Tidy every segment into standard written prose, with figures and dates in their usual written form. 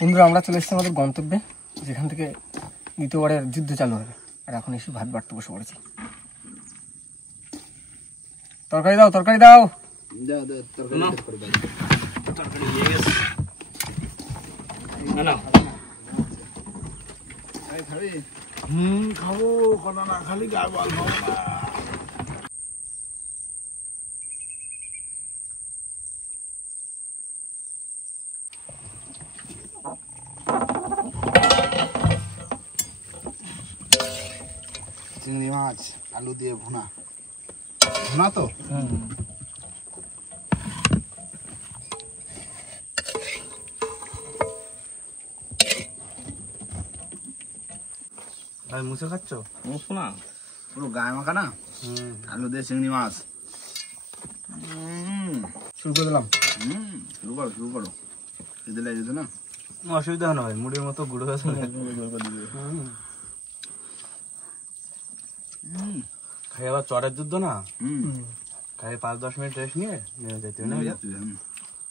বন্ধুরা আমরা চলে এসেছি আমাদের গন্তব্যে, যেখান থেকে দ্বিতীয়বারের যুদ্ধ চালু হবে। আর এখন এসে ভাত বাড়তে বসে পড়েছি। তরকারি দাও, তরকারি দাও। খাবো কটা না, খালি গায়ে বল খাবো না। চিংড়ি মাছ আলু দিয়ে ভুনা, ভুনা তো ভাই মুছে খাচ্ছ? মুছো না, পুরো গায়ে মাখা না। আলু দিয়ে চিংড়ি মাছ। শুরু করে দিলাম। শুরু করো শুরু করো, দিলে যেত না, অসুবিধা হয় না ভাই, মুড়ির মতো গুঁড়ো হয়েছে। খাই আবার চরের যুদ্ধ না, খাই 5-10 মিনিট রেস্ট নিয়ে নেমে যেতে হবে।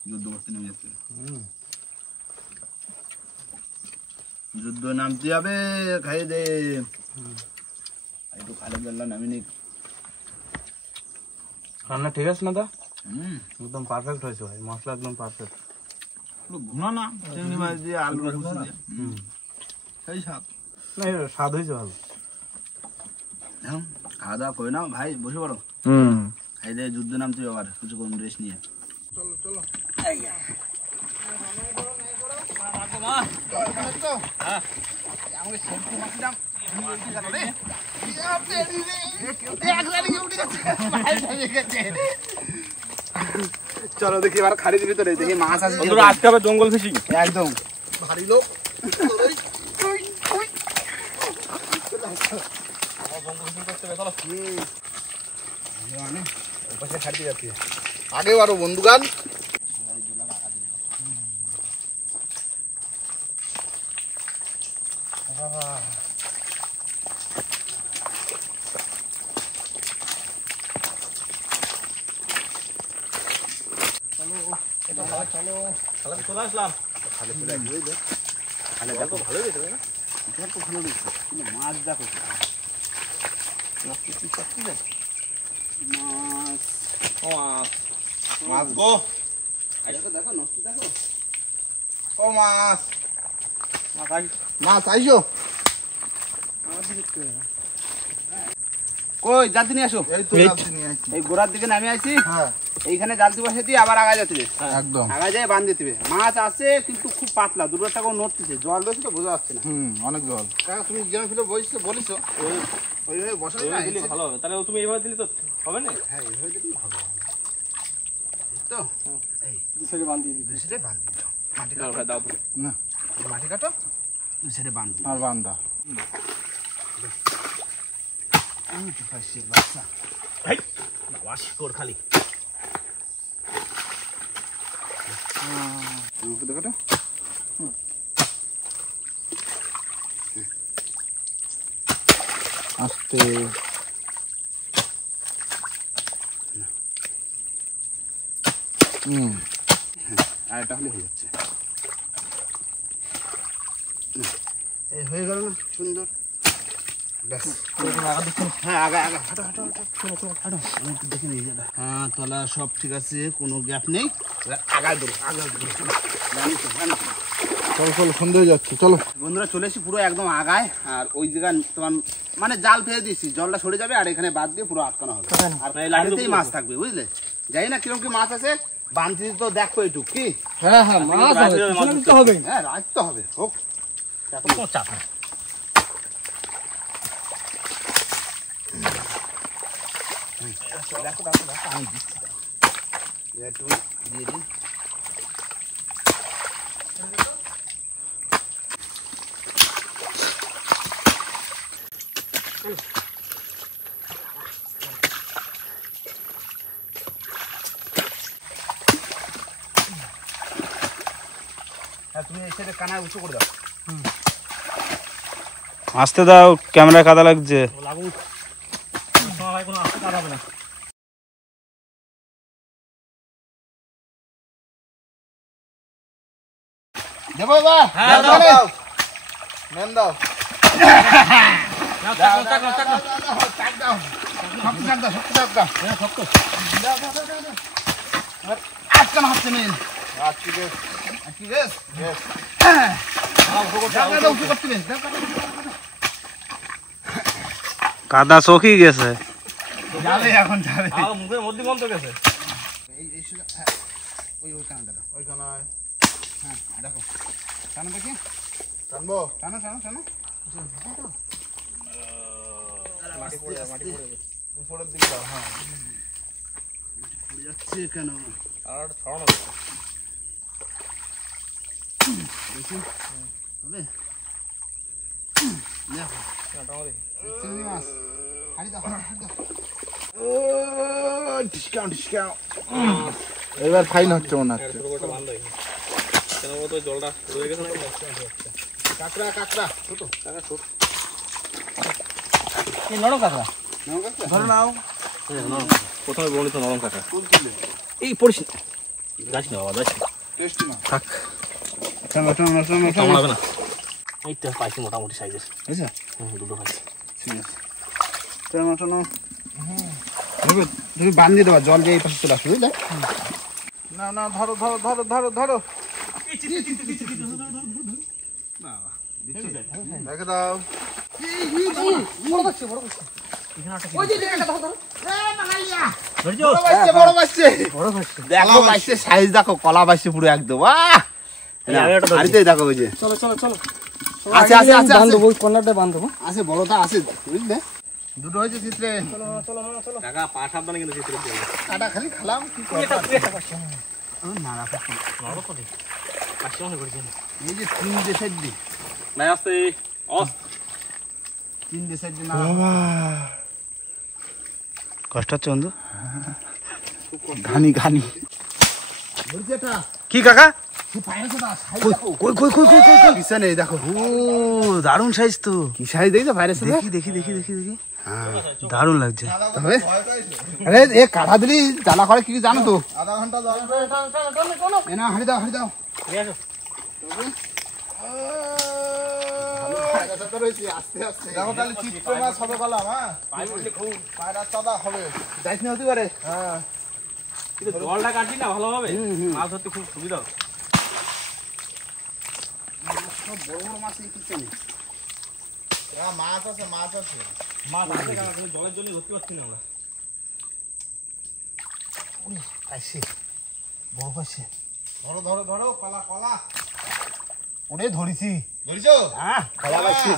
যুদ্ধ করতে নেমে যেতে হবে, যুদ্ধ নামতে হবে। খাইয়ে দে একটু, খালে গেলাম নামি নি। রান্না ঠিক আছে না দা? একদম পারফেক্ট হয়েছে ভাই, মশলা একদম পারফেক্ট। ভুনা না, চিংড়ি মাছ দিয়ে আলু দিয়ে সেই স্বাদ। না স্বাদ হয়েছে ভালো। খাওয়া দাওয়া করে নাও ভাই, বসে পড়ো। খাই দিয়ে যুদ্ধ নামতে হবে আবার কিছুক্ষণ রেস্ট নিয়ে। চলো চলো, চলো দেখি এবার খাড়ির ভিতরে দেখি মাছ আছে। আজকে আবার জঙ্গল ফিশিং একদম ভারী লোক। আগে বারো বন্ধুগান। চলে আসলাম। খালে চলে আসবে, খালে দেখো ভালো হয়েছে, দেখো ভালো হয়েছে, কিন্তু মাছ দেখো মাছ মাছ গো, দেখো দেখো নষ্ট, দেখো ও মাছ মাছ আইসো। কই জালতি নিয়ে আসো, এই গোড়ার দিকে নামে আইছি। এইখানে জালতি বসে দিয়ে আবার আগা যেতে হবে, একদম আগা যায় বাঁধ দিতে হবে। মাছ আছে কিন্তু খুব পাতলা, দুটোটা কোনো নড়তেছে, জল রয়েছে তো বোঝা যাচ্ছে না। অনেক জল। তুমি যেমন ফিলে বসছো বলিছো ওইভাবে বসালে ভালো হবে। তাহলে তুমি এইভাবে দিলে তো হবে না? হ্যাঁ এইভাবে দিলে হবে তো। এই দু সাইডে বাঁধ দিয়ে দিই, দু সাইডে বাঁধ দিয়ে দাও। মাটি কাটো দাও না, মাটি কাটো, দু সাইডে বাঁধ দিই। আর বাঁধা বাচ্চা ওয়াশ কর খালি। দেখো আস্তে আর এটা হলে হয়ে যাচ্ছে। এই হয়ে গেল না সুন্দর। হ্যাঁ আগা আগা হাঁটো হাঁটো হাঁটো হাঁটো দেখে নিয়ে যাবে। হ্যাঁ তলা সব ঠিক আছে, কোনো গ্যাপ নেই। আগায় ধরো আগায় ধরো, চলো চলো সন্ধ্যা হয়ে যাচ্ছে। চলো বন্ধুরা চলে এসেছি পুরো একদম আগায়। আর ওই জায়গায় তোমার মানে জাল ফেলে দিয়েছি, জলটা সরে যাবে আর এখানে বাদ দিয়ে পুরো আটকানো হবে। আর লাঠিতেই মাছ থাকবে, বুঝলে? জানি না কিরকম কি মাছ আছে, বানতে তো দেখো একটু কি। হ্যাঁ হ্যাঁ মাছ হবে, হ্যাঁ রাখতে হবে, হোক চাপ দেখো দেখো দেখো আমি দিচ্ছি একটু দিয়ে দিই তুমি এসে কানায় উঁচু করে দাও আসতে দাও ক্যামেরা কাদা লাগছে লাগুক ভাই কোনো আসতে পারবে না দেবো বা হ্যাঁ দাও মেন দাও দাও টাক দাও আজকাল হাতে নেন আজকে বেশ কাদা চকি গেছে যাবে এখন যাবে মুখের মধ্যে বন্ধ গেছে এই ওই কানটা দাও ওই কানায় হ্যাঁ দেখো টানো দেখি টানবো টানো টানো টানো উপরের দিকে দাও হ্যাঁ পড়ে যাচ্ছে কেন আর ছড়ানো দেখি হবে দেখো চিংড়ি মাছ হাড়ি দাও হাড়ি দাও ও ডিসকাউন্ট ডিসকাউন্ট এবার ফাইন হচ্ছে মনে হচ্ছে কেন তো জলটা রয়ে গেছে না কাঁকড়া কাঁকড়া ছোট কাঁকড়া ছোট এই নরম কাঁকড়া ধরে নাও প্রথমে বর্ণিত নরম কাঁকড়া কোন কিলো এই পড়িস না যাস না বাবা যাস টেস্টি না থাক টানো টানো টানো কামড়াবে না এই তো পাইছি মোটামুটি সাইজের আচ্ছা দুটো পাইছি ঠিক আছে টানো টানো তুমি বান দিয়ে দেবা জল দিয়ে এই পাশে চলে আসবে বুঝলে না না ধরো ধরো ধরো ধরো ধরো রেখে দাও সাইজ দেখো কলা বাসছে পুরো একদম দেখো ওই যে চলো চলো চলো আছে আছে আছে বান্ধব ওই কর্নারটা বান্ধব আছে বড়টা আছে বুঝলে দুটো হয়েছে চিত্রে টাকা পা সাবধানে কিন্তু চিত্র কাটা খালি খালাম কি না রাখো পাঁচশো মনে করছেন এই যে তিন দেশের দিক নাই আসতে তিন দেশের দিন কষ্ট হচ্ছে বন্ধু ঘানি ঘানি বলছি এটা কি কাকা কি পাইছো না কই কই কই কই কই পিছনে দেখো ও দারুণ সাইজ তো কি সাইজ দেখছো ভাইরাস দেখি দেখি দেখি দেখি দেখি দারুণ লাগছে তবে আরে এ কাটা দিলি জ্বালা করে কি জানো তো আধা ঘন্টা এ না হাড়ি দাও হাড়ি দাও দেখো তাহলে চিত্র মাছ হবে বললাম হ্যাঁ পায়রা চাঁদা হবে যাইস না হতে পারে হ্যাঁ কিন্তু জলটা কাটবি না ভালোভাবে মাছ ধরতে খুব সুবিধা হবে সব বড় বড় মাছ এই পিছনে মাছ আছে মাছ আছে মাছ আছে কারণ জলের জন্য ধরতে পারছি না আমরা পাইছে বড় পাইছে ধরো ধরো ধরো কলা কলা ওরে ধরিছি ধরিছো হ্যাঁ কলা পাইছি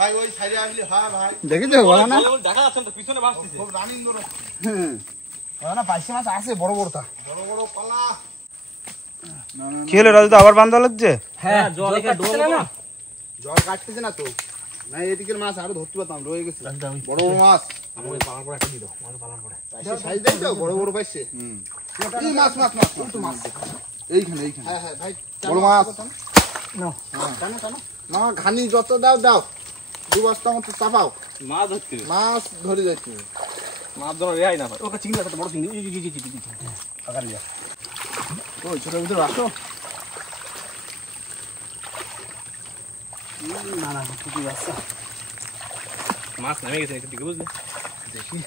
ভাই ওই সাইডে আসলে হ্যাঁ ভাই দেখেছো বলা না দেখা যাচ্ছে তো পিছনে বাসতেছে খুব রানিং ধরো বলা না পাইছে মাছ আছে বড় বড়টা বড় বড় কলা কি হলো রাজু আবার বান্ধা লাগছে হ্যাঁ জল কাটছে না জল কাটতেছে না তো না এদিকের মাছ আরো ধরতে পারতাম রয়ে গেছে বড় বড় মাছ আমাকে পালার পরে একটা দিয়ে দাও আমাকে পালার পরে সাইজ দেখছো বড় বড় পাইছে এই মাছ মাছ মাছ একটু মাছ এইখানে এইখানে হ্যাঁ হ্যাঁ ভাই বড় মাছ নাও টানো টানো না ঘানি যত দাও দাও দু বস্তা মতো চাপাও মাছ ধরতে মাছ ধরে যাচ্ছে মাছ ধরা রেহাই না ওকে চিংড়ি একটা বড় চিংড়ি আগার লিয়া ওই ছোট ভিতরে আসো না না কিছু আসছে মাছ নামে গেছে একদিকে বুঝলে দেখি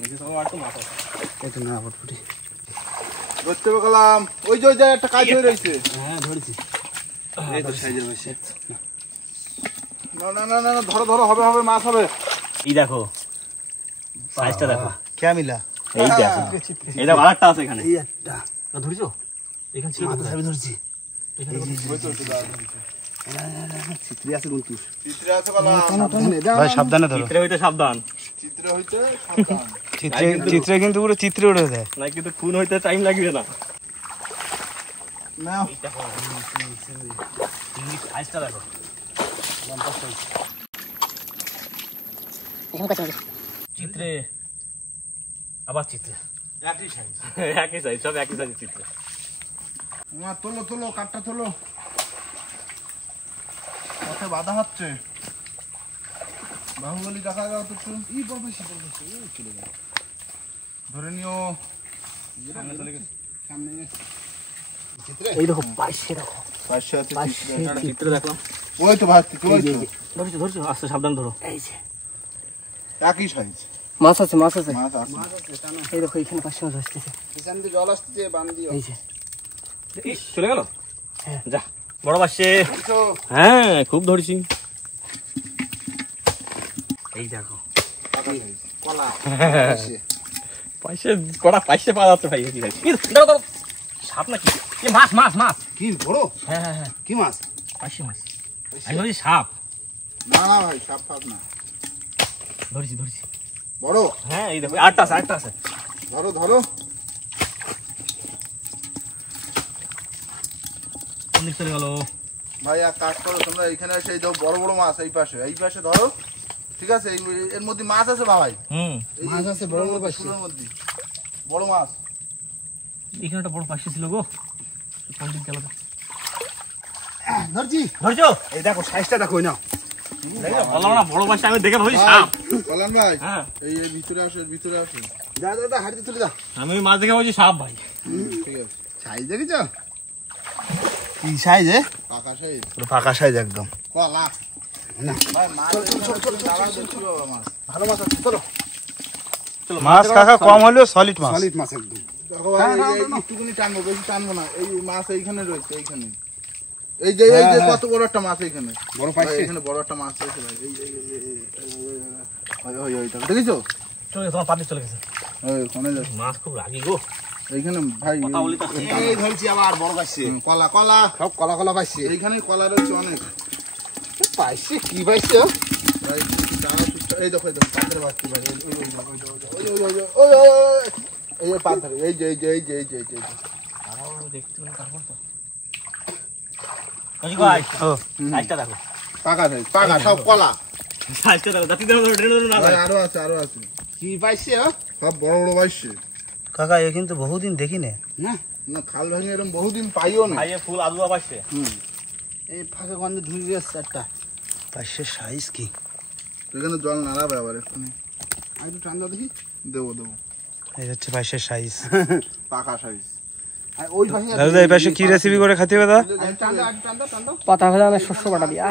এই যে তোমার তো মাছ আছে এই তো না ফটফটি ধরতে গেলাম ওই যে একটা কাজ হয়ে রয়েছে হ্যাঁ ধরেছি এই তো সাইজের বসে না না না না ধরো ধরো হবে হবে মাছ হবে এই দেখো সাইজটা দেখো কে মিলা এই দেখো এটা আরেকটা আছে এখানে এই একটা ধরেছো এখানে ছিল মাথা সাবি ধরছি এখানে চিত্রে আছে কিন্তু চিত্রে আছে বলা ভাই সাবধানে ধরো চিত্রে হইতে সাবধান চিত্রে হইতে সাবধান চিত্রে কিন্তু পুরো চিত্রে উঠে দেয় না, কিন্তু খুন হইতে টাইম লাগবে না। নাও সাইজটা দেখো। চিত্রে আবার চিত্রে একই সাইজ। একই সাইজ, সব একই সাইজ চিত্রে। মা তোলো তোলো, কাঠটা তোলো, পথে বাধা হচ্ছে। বাহুবলী দেখা যাও তো একটু। ই বলবেছি চলে যাও, ধরে নিও। সামনে এই দেখো পাশে দেখো, পাশে আছে চিত্রে দেখলাম। ওই তো ভাবছি ওই তো ধরছো ধরছো, আস্তে সাবধান ধরো। এই যে একই সাইজ মাছ আছে, মাছ আছে, মাছ আছে। এই দেখো এখানে পাশে মাছ আসতেছে, এখান দিয়ে জল আসছে, বান দিও। এই যে চলে গেল। হ্যাঁ। যা বড় পাশে। দেখছো? হ্যাঁ, খুব ধরছি। এই দেখো পাকা সাইজ, কলা পাশে। পাইছে, কড়া পাইছে পাওয়া যাচ্ছে ভাই। কি ভাই, দাঁড়াও দাঁড়াও, সাপ নাকি? এ মাছ মাছ মাছ। কি বড়? হ্যাঁ হ্যাঁ হ্যাঁ, কি মাছ? পাইছে মাছ। আমি ভাবছি সাপ। না না ভাই, সাপ ফাপ না, ধরছি ধরছি। বড়। হ্যাঁ এই দেখো, আটটা আছে আটটা আছে। ধরো ধরো। কোন দিক চলে গেল? ভাই এক কাজ করো, তোমরা এখানে এসে এই দাও বড় বড় মাছ, এই পাশে ধরো। ঠিক আছে, এর মধ্যে মাছ আছে ভাই। মাছ আছে বড় বড় পাশে, শুলোর মধ্যে বড় মাছ। এখানে একটা বড় পাশে ছিল গো, কোন দিক গেল? ধরছি, ধরছো? এই দেখো সাইজটা দেখো না। বললাম না বড় পাশে, আমি দেখে ভাবছি সাপ। কল্যাণ ভাই, হ্যাঁ, এই ভিতরে আসো, এর ভিতরে আসো। যা যা যা, হাড়িতে চলে যা। আমি ওই মাছ দেখে ভাবছি সাপ ভাই। ঠিক আছে, সাইজ দেখেছো? কি সাইজ? পাকা সাইজ, পুরো পাকা সাইজ একদম। কলা না ভাই, মাছ মাছ ভালো মাছ আছে। চলো মাছ কাকা কম হলেও সলিড মাছ। সলিড মাছ একদম। দেখো ভাই, এই একটুখানি টানবো, বেশি টানবো না। এই মাছ এইখানে রয়েছে, এইখানে। এই যে কত বড় একটা মাছ এইখানে, বড় পাইছে। এখানে বড় একটা মাছ রয়েছে ভাই। ওই দেখেছো? চলে গেছে, তোমার পাতে চলে গেছে। ওই কোনে যাচ্ছে মাছ খুব রাগি গো। এইখানে ভাই। কথা বলি তো। এই ধরছি আবার বড় পাইছে। কলা কলা সব কলা কলা পাইছে। এইখানে কলা রয়েছে অনেক। পাইছে কি পাইছে ভাই? এই দেখো, এই দেখো পাথরে বাচ্চা ভাই। এই পাথরে, এই যে এই যে এই যে এই যে এই যে। দেখতে তারপর তো ভাই, ও সাইজটা দেখো। পাকা সাইজ, পাকা সব কলা। সাইজটা দেখো, জাতি দেখো, ড্রেনে না ভাই যায়। আরো আছে, আরো আছে। কি পাইছে? সব বড় বড় পাইছে। কাকা এ কিন্তু বহুদিন দেখি না। না খাল ভেঙে এরকম বহুদিন পাইও না। ভাইয়ে ফুল আদুয়া পাইছে। এই ফাঁকে গন্ধে ঢুকে গেছে একটা। পাশের সাইজ কি? এখানে জল নাড়াবে আবার এক্ষুনি। আর একটু ঠান্ডা দেখি। দেবো দেবো। এই হচ্ছে পাশের সাইজ। পাকা সাইজ। আর ওই পাশে দাদা এই পাশে কি রেসিপি করে খাতে হবে দাদা? ঠান্ডা ঠান্ডা ঠান্ডা পাতা ভেজা না শস্য বাটা দিয়া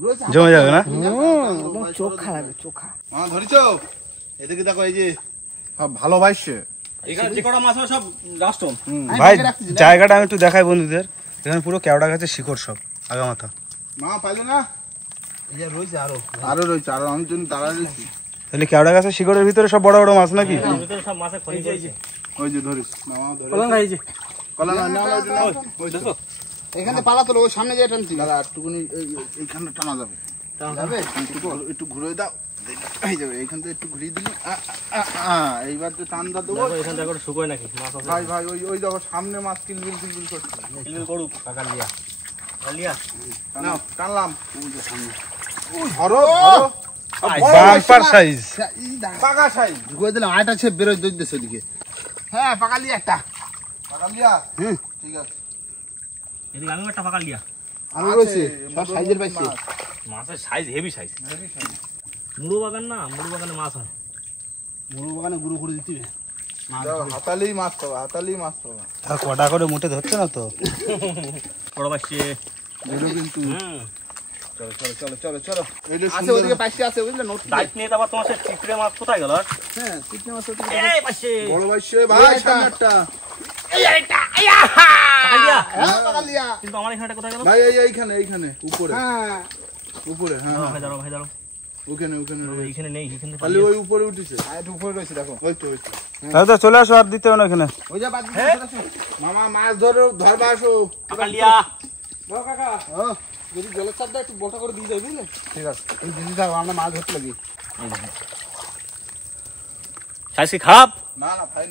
রয়েছে। জমে যাবে না? একদম চোখা লাগবে, চোখা। ধরিছো? এদিকে দেখো, এই যে সব ভালো পাইছে। এখানে যে কটা মাছ হয় সব রাষ্ট্রন। ভাই জায়গাটা আমি একটু দেখাই বন্ধুদের। এখানে পুরো কেওড়া গাছের শিকড় সব আগা মাথা। মা পাইলে না? এই যে রয়েছে আরো, আরো রয়েছে, আরো আমি জন্য দাঁড়ায় রয়েছি। তাহলে কেওড়া গাছের শিকড়ের ভিতরে সব বড় বড় মাছ নাকি? ভিতরে সব মাছের খনি রয়েছে। ওই যে ধরিস, নাও ধরে। বললাম ভাই, এই যে কলা না নাও, ওই দেখো এখানে পালা তোলো, ওই সামনে যে টানছি দাদা, একটুখানি এইখানে টানা যাবে। যাবে একটু ঘুরে দাও। এই যাবে, এইখান থেকে একটু ঘুরিয়ে দিলি। এইবার তো টান দা দেবো। দেখো এখান থেকে শুকোয় নাকি মাছ আছে। ভাই ভাই, ওই দেখো সামনে মাছ কিলবিল কিলবিল করছে। কিলবিল করুক কাকা লিয়া। লিয়া নাও টানলাম। ওই যে সামনে। ধরো ধরো। Bumper size. পাকা সাইজ ঢুকে দিলাম। আটা ছেপ বেরোয় দইতেছে ওদিকে। হ্যাঁ পাকা লিয়া একটা। পাকা লিয়া? ঠিক আছে। এদিকে আমি একটা ফাঁকা লিয়া। আরো রয়েছে, সব সাইজের পাইছে। মাছের সাইজ হেভি সাইজ। মুড়ো বাগান না, মুড়ো বাগানে মাছ হয়। মুড়ো বাগানে গুঁড়ো করে দিতে হবে। হাতালেই মাছ পাবা, হাতালেই মাছ পাবা। তা কটা করে মুঠে ধরছে না তো? বড় পাইছে। বেরো কিন্তু। চলো চলো চলো চলো চলো। আছে ওদিকে পাইছে, আছে বুঝলে নোট দায়িত্ব নিয়ে তারপর তোমার সে চিত্রে মাছ কোথায় গেল? হ্যাঁ চিকনা মাছ ওদিকে। এই পাইছে। বড় পাইছে ভাই, সামনেরটা। এই এইটা, আয়া হা! পাকা লিয়া। হ্যাঁ পাকা লিয়া। কিন্তু আমার এখানটা কোথায় গেল? ভাই এইখানে এইখানে উপরে। হ্যাঁ উপরে, হ্যাঁ ভাই দাঁড়াও, ভাই দাঁড়াও। ওখানে ওখানে। এইখানে নেই, এখানে খালি ওই উপরে উঠেছে। আর একটু উপরে রয়েছে দেখো। ওই তো ওই তো। দাদা চলে আসো, আর দিতে হবে না এখানে। ওই যা বাদ দিয়ে চলে আসো। মামা মাছ ধরো, ধরবা আসো। পাকা লিয়া। বড় কাকা হ্যাঁ যদি জলের চাপটা একটু বটা করে দিয়ে যাবে বুঝলে। ঠিক আছে। এই দিদি থাকো, আমরা মাছ ধরতে লাগি। সাইজ কি খারাপ? না না ভাই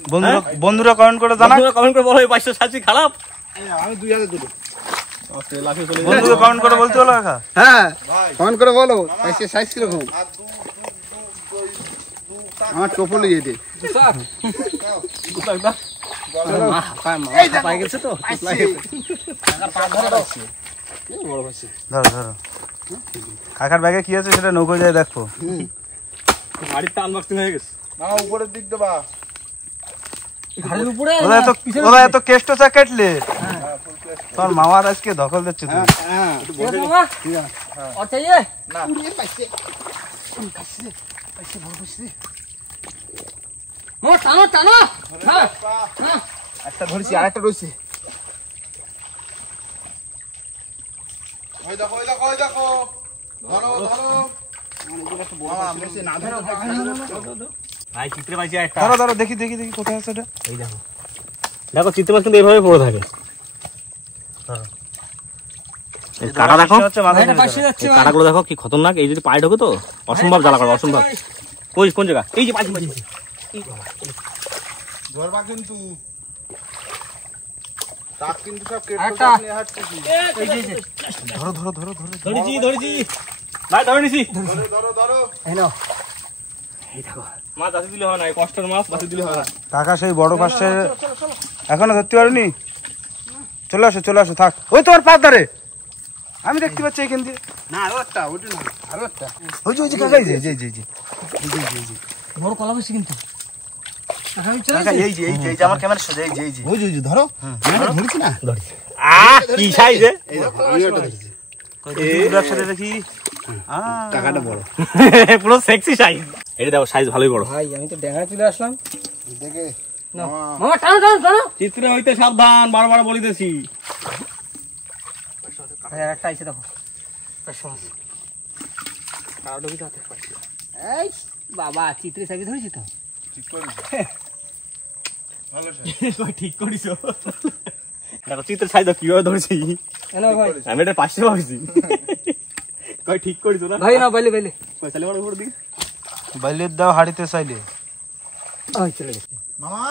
বন্ধুরা কমেন্ট করে জানা, বন্ধুরা কমেন্ট করে বলো এই পাঁচটা সাইজ কি খারাপ? আমি 2000 দিল। লাফিয়ে চলে বন্ধুরা কমেন্ট করে বলতে বলো কাকা। হ্যাঁ ফোন করে বলো পাইছে সাইজ কিরকম। আর আমার টোপো লিয়ে দে। পাই গেছে তো ধরো ধরো, কাকার ব্যাগে কি আছে সেটা নৌকো যায় দেখো। গাড়ির আনবক্সিং হয়ে গেছে। না উপরের দিক দেবা। ঘাড়ের উপরে ওরা এত কেষ্ট চা কাটলে তোমার মামার আজকে দখল দিচ্ছে তুমি। হ্যাঁ और चाहिए না পাইছে বড় পাইছে। वो टानो टानो हां একটা ধরেছি আরেকটা রয়েছে। ওই দেখো ওই দেখো ওই দেখো। ধরো ধরো। না ধরো ভাই চিত্রে পাইছি একটা। ধরো ধরো, দেখি দেখি দেখি কোথায় আছে এটা। এই দেখো দেখো চিত্রে মাছ কিন্তু এইভাবে পড়ে থাকে। এই কাটা দেখো, হচ্ছে মাথায় এটা ধরে পাশে ধরো। যাচ্ছে এই কাটাগুলো দেখো কি খতরনাক। এই যদি পায়ে ঢোকে তো অসম্ভব জ্বালা করে, অসম্ভব। কই কোন জায়গা? এই যে পাইছি পাইছি। ধরবা কিন্তু। টাক কিন্তু সব কেটে একটা। নিয়ে হাঁটতেছি। ধরো ধরো ধরো ধরো। ধরেছি ধরেছি ভাই, ধরে নিছি। ধরো ধরো ধরো। এই নাও মাছ আসি দিলে হয় না, এই কষ্টের মাছ আসি দিলে হয় না। কাকা সেই বড় পাশে এখনো ধরতে পারিনি। চলে আসো চলে আসো, থাক ওই তোমার পাশ ধারে আমি দেখতে পাচ্ছি এখান দিয়ে। না আরো একটা ওটা না আরো একটা। ওই যে কাকা, এই যে এই যে এই যে বড় কলা বেশি কিন্তু আমি চলে কাকা, এই যে এই যে এই যে আমার ক্যামেরার সাথে এই যে এই যে ওই যে ধরো আমি ধরেছি না। কি সাইজ রে? এই দেখো আমি ওটা ধরেছি। দুটোর সাথে দেখি। টাকাটা বড়। পুরো সেক্সি সাইজ। এটা দেখো সাইজ ভালোই বড়। ভাই আমি তো ড্যাঙা চলে আসলাম। দেখে না মামা টানো টানো টানো চিত্রে হইতে সাবধান, বারবার বলিতেছি। ভাই একটা আইছে দেখো পাঁচশো মাছ কারো ভিতরে হাতে পাচ্ছি। এই বাবা চিত্রে সাইজ ধরেছি তো ঠিক করে ভালো স্যার। কই ঠিক করিস? দেখো চিত্রের সাইজ কিভাবে ধরেছি। এনো ভাই আমি এটা পাশে ভাবছি। কই ঠিক করিস না ভাই না বাইলে বাইলে কই চালে বড় উপর দিকে। বাইলের দাও হাড়িতে চাইলে। ওই চলে গেছে মামা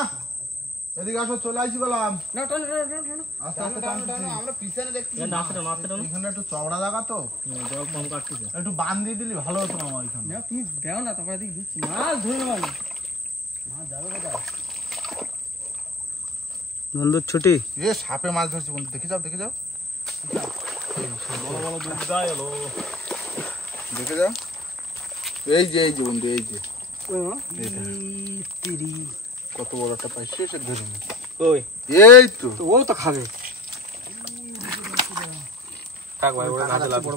এদিকে আসো, চলে আইছি গেলাম। না টানো টানো টানো টানো আস্তে আস্তে টানতেছি। আমরা পিছনে দেখছি। এখানে একটু চওড়া জায়গা তো, জল কম কাটতেছে। একটু বান দিয়ে দিলি ভালো হতো মামা এখানে। না তুমি দাও না তারপরে দিক দিচ্ছি মাছ ধরে নেবো আমি। বন্ধুর ছুটি। এ সাপে মাছ ধরছি বন্ধু, দেখে যাও দেখে যাও বড় বড় দুধ গায় হলো। দেখে যাও। এই যে বন্ধু এই যে কত বড় একটা পাইছে, সে ধরে নি। কই এই তো ও তো খাবে থাক ভাই, ওরা কাজে লাগবে।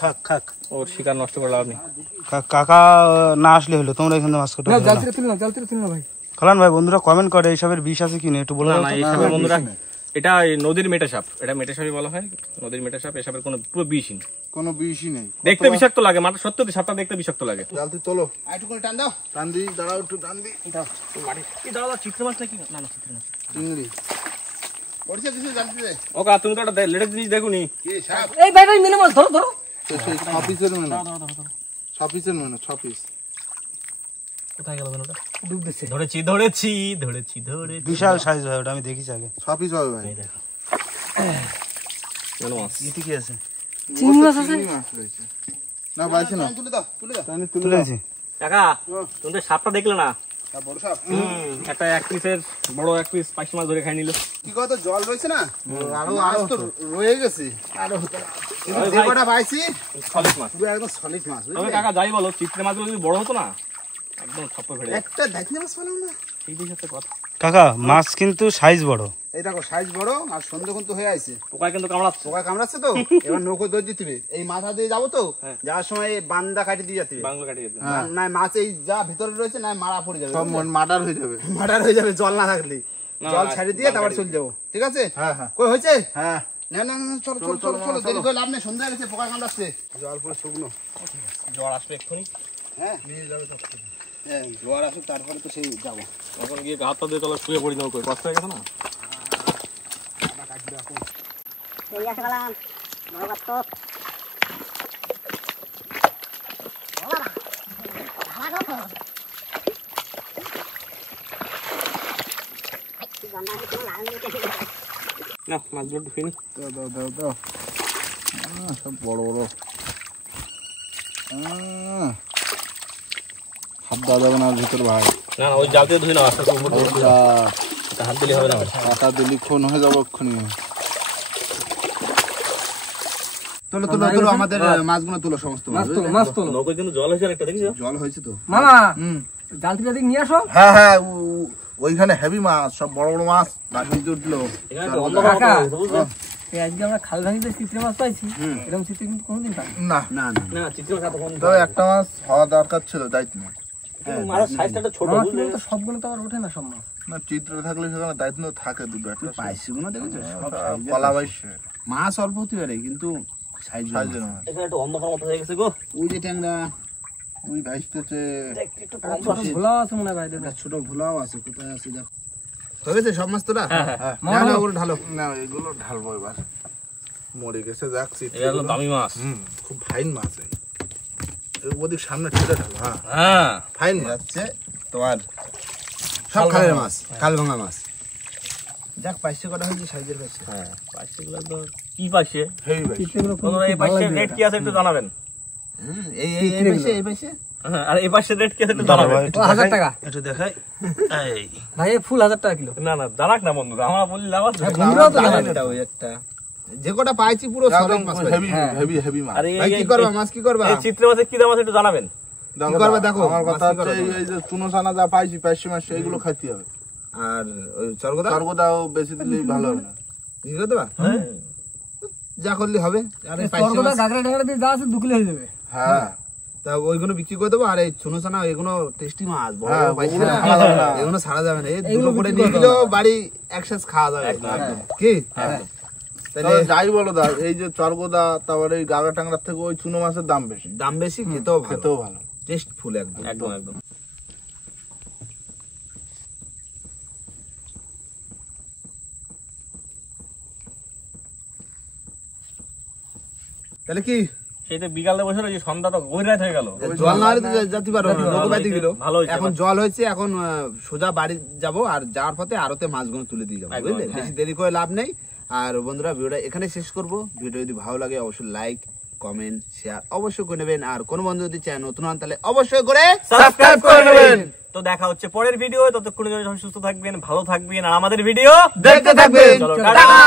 খাক খাক। ওর শিকার নষ্ট করে লাভ নেই। কাকা না আসলে হলো, তোমরা এখানে মাছ কাটো। না জাল থেকে তুল না জাল থেকে তুল না ভাই। খলান ভাই, বন্ধুরা কমেন্ট করে এইসবের বিষ আছে কিনা একটু বলে না দাও না, তো। এই সাপের বন্ধুরা এটা এই নদীর মেটা সাপ। এটা মেটা সাপই বলা হয়, নদীর মেটা সাপ। এই সাপের কোনো পুরো বিষহীন। কোনো বিষই নেই। দেখতে বিষাক্ত লাগে, মানে সত্যি সাপটা দেখতে বিষাক্ত লাগে। জালতি তোলো, আরেকটু করে টান দাও। টান দি, দাঁড়াও একটু টান দি। এই দাদা চিত্র মাছ নাকি? না না চিত্র মাছ। চিংড়ি পড়ছে কিছু জানতে দে। ওকা তুমি তো একটা লেটেস্ট জিনিস দেখুনি। কি সাপ? এই ভাই ভাই মিলে মাছ ধরো ধরো তো সেই 6 পিসের মেনু, 6 পিসের মেনু, 6 পিস। কোথায় গেল ওটা? ডুব দিচ্ছে ধরেছি ধরেছি ধরেছি ধরেছি। বিশাল সাইজ হয় ওটা, আমি দেখিছি আগে। 6 পিস হবে ভাই। কেন মাছ? ইতি কি আছে? চিংড়ি মাছ আছে চিংড়ি মাছ রয়েছে। না পাইছি না, তুলে দাও তুলে দাও। টানি তুলে তুলে দিয়েছি। কাকা তুমি তো সাপটা দেখলে না? সাপ বড় সাপ। একটা এক পিসের বড় এক পিস পাঁচশো মাছ ধরে খাই নিল। কি কথা জল রয়েছে না? আরো মাছ আরো তো রয়ে গেছে। আরো হতো। কিন্তু যে কটা পাইছি সলিড মাছ। পুরো একদম সলিড মাছ তবে বুঝলি? কাকা যাই বলো, চিত্রে মাছগুলো যদি বড় হতো না একদম ছপ্পর ফেলে যেত। একটা দেখনি মাছ পেলাম না। এই দিকে একটা কথা। কাকা মাছ কিন্তু সাইজ বড়। এই দেখো সাইজ বড় আর সন্ধ্যে কিন্তু হয়ে আছে। পোকা কিন্তু কামড়াচ্ছে। পোকা কামড়াচ্ছে তো এবার নৌকো দৌড় দিতে হবে। এই মাথা দিয়ে যাবো তো যাওয়ার সময় এই বান্দা কাটি দিয়ে যেতে হবে। বাংলা কাটিয়ে যেত। না মাছ এই যা ভিতরে রয়েছে না মারা পড়ে যাবে। সব মার্ডার হয়ে যাবে। মার্ডার হয়ে যাবে জল না থাকলে। না, জল ছাড়ি দিয়ে তারপর চলে যাবো, ঠিক আছে? হ্যাঁ হ্যাঁ কই হয়েছে? হ্যাঁ। না না না চলো চলো চলো চলো দেরি করে লাভ নেই, সন্ধ্যা হয়ে গেছে, পোকা কামড়াচ্ছে। জল পুরো শুকনো। জ্বর আসবে এক্ষুনি। হ্যাঁ হ্যাঁ জোয়ার আসুক তারপরে তো সেই যাবো। এখন গিয়ে হাত পা দিয়ে চলো শুয়ে পড়ি নৌকোয়, কষ্ট হয়ে গেছে না? না মাছগুলো ঢুকে নি। দাও সব বড় বড় হাত দেওয়া যাবে না ভিতর ভাই। না না ওই জাল দিয়ে ধুই না, আস্তে আস্তে উপর দিয়ে হাত দিলে হবে না ভাই। হাতা দিলি খুন হয়ে যাবো এক্ষুনি। তোলো তোলো তোলো আমাদের মাছগুলো তোলো, সমস্ত মাছ তোলো। নৌকোয় কিন্তু জল হয়েছে একটা, দেখেছো? জল হয়েছে তো। মামা জালতিটা দিক নিয়ে আসো। হ্যাঁ হ্যাঁ ওইখানে হেভি মাছ, সব বড় বড় মাছ বাড়িতে উঠলো। এখানে একটা অন্ধকার মতো হয়েছে, বুঝলে? এই আজকে আমরা খাল ভাঙিতে চিত্রে মাছ পাইছি, এরকম চিত্রে কিন্তু কোনোদিন পাই না না না চিত্র খাতা কোন তবে একটা মাছ হওয়া দরকার ছিল, দায়িত্ব না। মাছের সাইজটা একটা ছোট, বুঝলে? তো সবগুলো তো আবার ওঠে না সব মাছ। না চিত্র থাকলে সেখানে দায়িত্ব থাকে দুটো একটা। পাইছিগুলো দেখেছো সব কলা বাইশে মাছ অল্প হতে পারে কিন্তু সাইজ সাইজের মাছ। এখানে একটা অন্ধকার মতো হয়ে গেছে গো। ওই যে ট্যাংরা ওই ভাইসতেছে একটু ছোট ভোলা আছে মনে হয় ভাই, দেখো। ছোট ভোলাও আছে, কোথায় আছে দেখো। হয়েছে সব মাছ তোরা? হ্যাঁ না না ওগুলো ঢালো। না এগুলো ঢালবো এবার, মরে গেছে যাচ্ছি। এটা হলো দামি মাছ। খুব ফাইন মাছ এই। ওদিক সামনে ঠেলে ঢালো। হ্যাঁ হ্যাঁ ফাইন মাছ। যাচ্ছে তোমার সব খালের মাছ, কাল ভাঙা মাছ। যাক পাইছে কটা হয়েছে সাইজের পাইছে। হ্যাঁ পাইছেগুলো তো কি পাইছে? হেভি ভাই। চিত্রগুলো খুব তোমরা এই পাইছে রেট কি আছে একটু জানাবেন। এই এই এই পাইছে এই পাইছে। হ্যাঁ, আর এই পাইছে রেট কি আছে একটু জানাবেন। 1000 টাকা একটু দেখাই। এই ভাই, এই ফুল 1000 টাকা কিলো। না না জানাক না বন্ধুরা, আমরা বললি লাভ আছে? বন্ধুরাও তো জানে। একটা ওই একটা যে কটা পাইছি পুরো সব মাছ পাইছি। হেভি হেভি হেভি মাছ। আর ভাই কি করবা, মাছ কি করবা? এই চিত্র মাছের কি দাম আছে একটু জানাবেন। দেখো, করবে দেখো, আমার কথা মাছ কি হচ্ছে করবে? এই যে চুনো ছানা যা পাইছি পাইছি মাছ এইগুলো খাইতে হবে। আর ওই চরগোদা সর্বদাও বেশি দিলেই ভালো হবে না। কি করে দেবা? হ্যাঁ যা করলে হবে। আর এই পাইছে তরকাটা মাছ গাগরা টাগরা দিয়ে যা আছে 2 কিলো হয়ে যাবে। হ্যাঁ তা ওইগুলো বিক্রি করে দেবো। আর এই চুনো ছানা এগুলো টেস্টি মাছ, বড় হ্যাঁ, বড় পাইছি ওগুলো না, খাওয়া যাবে না। এগুলো ছাড়া যাবে না। এই এইগুলো দুটো করে বিক্রি নিয়ে করে গেলেও বাড়ি একসাথে খাওয়া যাবে। কি তাহলে তবে যাই বলো দা, এই যে চরগোদা তারপরে এই গাগা টাংরার থেকে ওই চুনো মাছের দাম বেশি, দাম বেশি, খেতেও ভালো, খেতেও ভালো। টেস্টফুল একদম। একদম একদম। তাহলে কি সেই তো বিকালে বসে রয়েছে, সন্ধ্যা তো গভীর রাত হয়ে গেল। জল না হলে তো যেতে পারো না, নৌকো বাইতে গেলো। ভালো হয়েছে। এখন জল হয়েছে, এখন সোজা বাড়ি যাব, আর যাওয়ার পথে আরতে মাছগুলো তুলে দিয়ে যাবো, একদম, বুঝলে? বেশি দেরি করে লাভ নেই। আর বন্ধুরা ভিডিওটা এখানে শেষ করব। ভিডিও যদি ভালো লাগে অবশ্যই লাইক কমেন্ট শেয়ার অবশ্যই করে নেবেন। আর কোন বন্ধু যদি চ্যানেল নতুন হন তাহলে অবশ্যই করে সাবস্ক্রাইব করে নেবেন। তো দেখা হচ্ছে পরের ভিডিও, ততক্ষণের জন্য সবাই সুস্থ থাকবেন, ভালো থাকবেন, আর আমাদের ভিডিও দেখতে থাকবেন। চলো টাটা। টাটা।